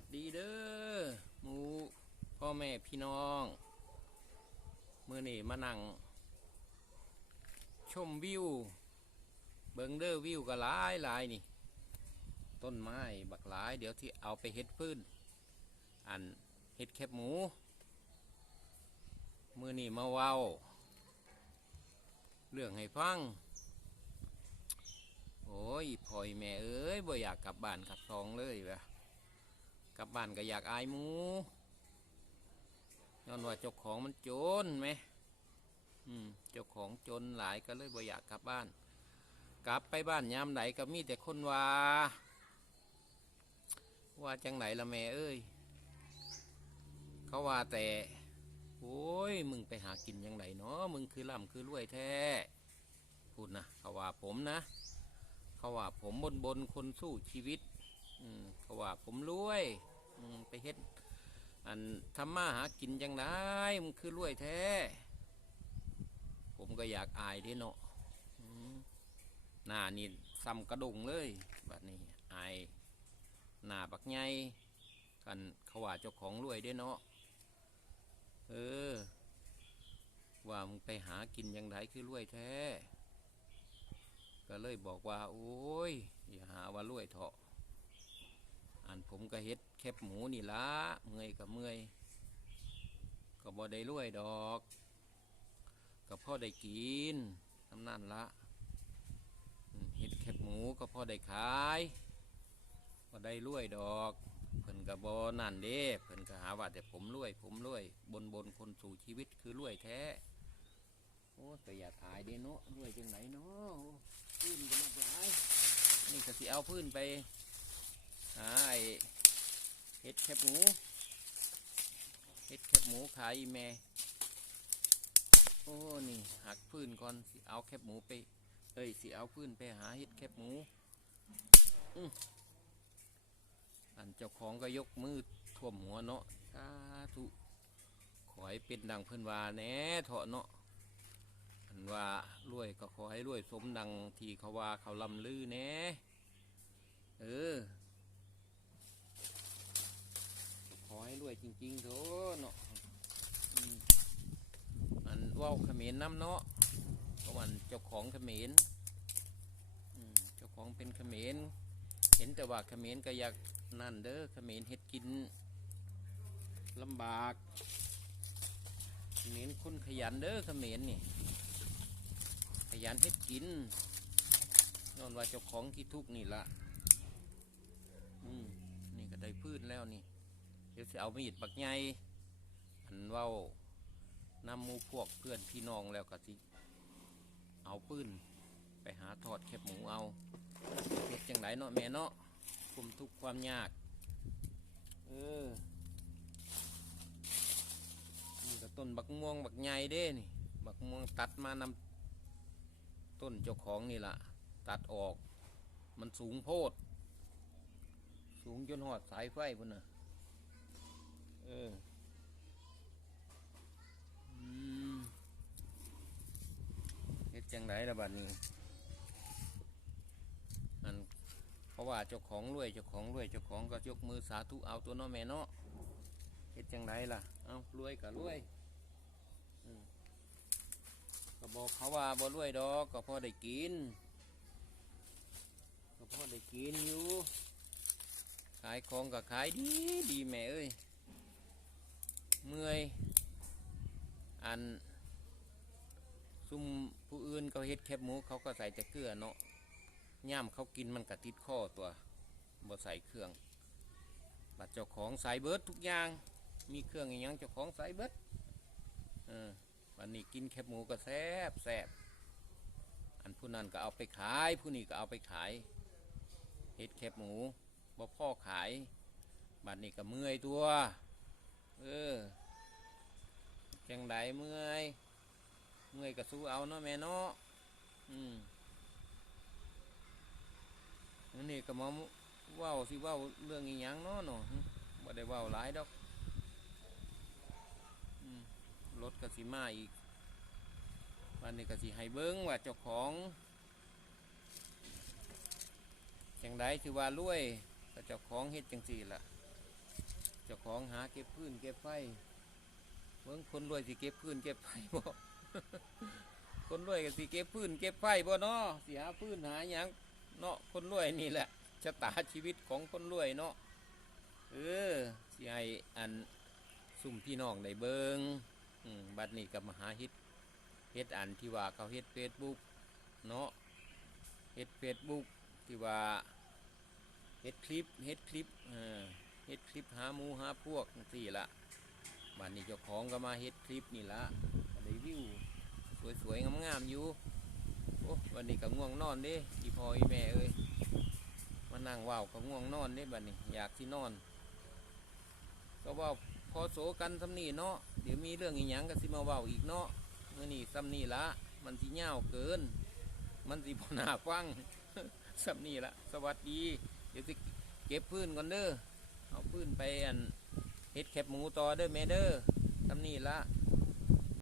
วัสดีเด้อหมูพ่อแม่พี่น้องเมื่อนี่มานั่ง ชมวิว เบิงเด้อวิวก็หลายหลายนี่ ต้นไม้บักหลาย เดี๋ยวที่เอาไปเฮ็ดพื้น อันเฮ็ดแคบหมูเมื่อนี่มาเว้า เรื่องให้ฟัง โอ้ยพ่อยแม่เอ้ยบ่อยากกลับบ้านกลับซองเลยวะ กลับบ้านก็อยากอายหมูย้อนว่าเจ้าของมันจนไหมอืมเจ้าของจนหลายก็เลยบ่อยากกลับบ้าน กลับไปบ้านยามไหนก็มีแต่คนว่า ว่าจังไหนละแม่เอ้ย เขาว่าแต่ โอ้ย มึงไปหากินยังไงเนาะมึงคือล่ำคือรวยแท้ พูดนะเขาว่าผมนะ เขาว่าผมบนบนคนสู้ชีวิต อืมเขาว่าผมรวยอืมไปเฮ็ดอันทำมาหากินจังไดมึงคือรวยแท้ ผมก็อยากอายเด้เนาะหน้านี่ซ้ำกระดงเลยแบบนี้อายหน้าบักใหญ่กันเขาว่าเจ้าของรวยเด้เนาะเออ ว่ามึงไปหากินยังไงคือรวยแท้ ก็เลยบอกว่า โอ้ย อย่าหาว่ารวยเถาะ อันผมก็เฮ็ดแคบหมูนี่ละเมื่อยกับเมื่อยก็บ่ได้รวยดอกก็พ่อได้กินทำนั่นละเฮ็ดแคบหมูก็พ่อได้ขายก็ได้รวยดอกเพิ่นก็บ่นั่นเด้เพิ่นก็หาว่าแต่ผมรวย ผมรวย บนบนคนสู่ชีวิตคือรวยแท้โอ้แต่อยากอายเด้เนาะรวยจังไหนเนาะพื้นกันหลายนี่ก็สิเอาพื้นไป หาไอ้เฮ็ดแคบหมูเฮ็ดแคบหมูขายอีแม่โอ้นี่หักพื้นก่อนสิเอาแคบหมูไปเอ้ยสิเอาพื้นไปหาเฮ็ดแคบหมูอืออันเจ้าของก็ยกมือท่วมหัวเนาะสาธุขอให้เป็นดังเพิ่อนว่าแน่เถาะเนาะอันว่ารวยก็ขอให้รวยสมดังที่เขาว่าเขาลำลือแน่เออ ขอให้ร วยจริงๆเถอะเนาะมันว่าวเขมรน้ำเนาะเพราะวันเจ้าของเขมรเจ้าของเป็นเขมรเห็นแต่ว่าเขมรก็อยากนั่นเด้อเขมรเฮ็ดกินลำบากเขมรคนขยันเด้อเขมรนี่ขยันเฮ็ดกินนอนว่าเจ้าของที่ทุกข์นี่ละอืมนี่ก็ได้พืชแล้วนี่ ดี๋ยวจะเอามีดบักใหญ่อันเว้านำมูพวกเพื่อนพี่น้องแล้วก็สิเอาปืนไปหาทอดแคบหมูเอาเฮ็ดจังไดเนาะแม่เนาะคุมทุกความยาก เออนี่ก็ต้นบักม่วงบักใหญ่เด้นี่ บักม่วงตัดมานำต้นเจ้าของนี่ล่ะ ตัดออก มันสูงโพด สูงจนหอดสายไฟพุ่นน่ะ เออเฮ็ดจังไดละบัดนี้อันเพราะว่าเจ้าของรวยเจ้าของรวยเจ้าของก็ยกมือสาธุเอาตัวน้อแม่เนาะเฮ็ดจังไดล่ะเอารวยก็รวยก็บอกเขาว่าบ่รวยดอกก็พอได้กินก็พอได้กินอยู่ขายของก็ขายดีดีแม่เอ้ย เมื่อยอันซุ่มผู้อื่นเขาเฮ็ดแคบหมูเขาก็ใส่แต่เกลือเนาะย่ำเขากินมันก็ติดข้อตัวบ่ใส่เครื่องบัดเจ้าของใส่เบิร์ดทุกอย่าง มีเครื่องอหยังเจ้าของใส่เบิดเออวันนี้กินแคบหมูก็แซบแซบอันผู้นั้นก็เอาไปขาย ผู้นี้ก็เอาไปขายเฮ็ดแคบหมูบ่พ่อขายบัดนี้ก็เมื่อยตัว เออ จังไดเมื่อยเมื่อยก็สู้เอาเนาะแม่เนาะอืมนนี้ก็มาว้าสิว้าเรื่องอีหยังเนาะเนาะหึบ่ได้ว้าหลายดอกรถกสิมาอีกวันนี้กสิให้เบิ้งว่าเจ้าของจังไดคือว่ารวยก็เจ้าของเฮ็ดจังสี่ละเจ้าของหาเก็บพื้นเก็บไฟ มืองคนรวยสิเก็บพื้นเก็บไฟบ่คนรวยก็สิเก็บพื้นเก็บไฟบ่เนาะสิหาพื้นหาหยังเนาะคนรวยนี่แหละชะตาชีวิตของคนรวยเนาะเออสิให้อันสุ่มพี่น้องได้เบิงบัดนี้กับมหาฮ็ดเฮ็ดอันที่ว่าเขาเฮ็ดเฟซบุ๊กเนาะเฮ็ดเฟซบุ๊กที่ว่าเฮ็ดคลิปเฮ็ดคลิปเออเฮ็ดคลิปหาหมูหาพวกจังซี่ละ บัดนี้เจ้าของก็มาเฮ็ดคลิปนี่ละก็ได้วิวสวยๆงามๆอยู่โอ้วันนี้ก็ง่วงนอนเด้อีพ่ออีแม่เอ้ยมานั่งว่าวก็ง่วงนอนเด้บัดนี้อยากที่นอน ก็ว่าพอโสกันสำนีเนาะเดี๋ยวมีเรื่องอีหยังก็สิมาว้าวอีกเนาะเมื่อนี้สำนีละมันสิยาวเกิน มันสิบ่น่าฟังสำนีละสวัสดี เดี๋ยวสิเก็บพื้นก่อนเด้อเอาพื้นไปอัน เฮ็ดแคบหมูต่อเด้อแม่เด้อทำนี่ละ